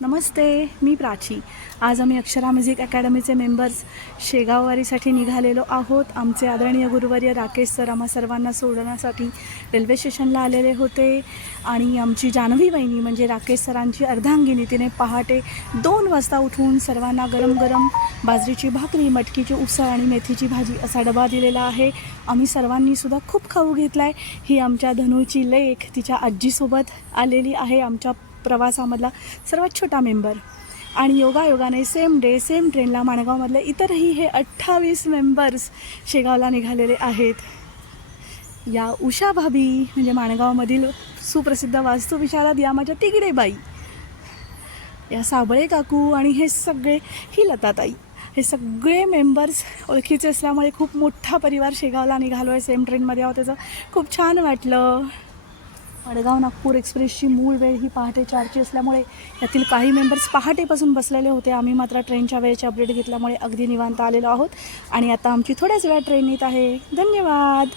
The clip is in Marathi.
नमस्ते, मी प्राची. आज आम्ही अक्षरा म्युझिक अकॅडमीचे मेंबर्स शेगाववारीसाठी निघालेलो आहोत. आमचे आदरणीय गुरुवर्य राकेश सर आम्हा सर्वांना सोडण्यासाठी रेल्वे स्टेशनला आलेले होते आणि आमची जान्हवी वहिनी म्हणजे राकेश सरांची अर्धांगिनी तिने पहाटे 2 वाजता उठून सर्वांना गरम गरम बाजरीची भाकरी, मटकीची उसळ आणि मेथीची भाजी असा डबा दिलेला आहे. आम्ही सर्वांनीसुद्धा खूप खाऊ घेतला आहे. ही आमच्या धनूची लेक तिच्या आजीसोबत आलेली आहे, आमच्या प्रवासामधला सर्वात छोटा मेंबर. आणि योगायोगाने सेम डे सेम ट्रेनला माणगावमधले इतरही हे 28 मेंबर्स शेगावला निघालेले आहेत. या उषा भाभी म्हणजे माणगावमधील सुप्रसिद्ध वास्तुविशारद या माझ्या तिकडे बाई, या साबळे काकू आणि हे सगळे ही लताताई, हे सगळे मेंबर्स ओळखीचे असल्यामुळे खूप मोठा परिवार शेगावला निघालो आहे. सेम ट्रेनमध्ये आहोत, त्याचं खूप छान वाटलं. मडगाव नागपूर एक्सप्रेसची मूळ वेळ ही पहाटे 4ची असल्यामुळे यातील काही मेंबर्स पहाटेपासून बसलेले होते. आम्ही मात्र ट्रेनच्या वेळेचे अपडेट घेतल्यामुळे अगदी निवांत आलेलो आहोत आणि आता आमची थोड्याच वेळा ट्रेन येत आहे. धन्यवाद.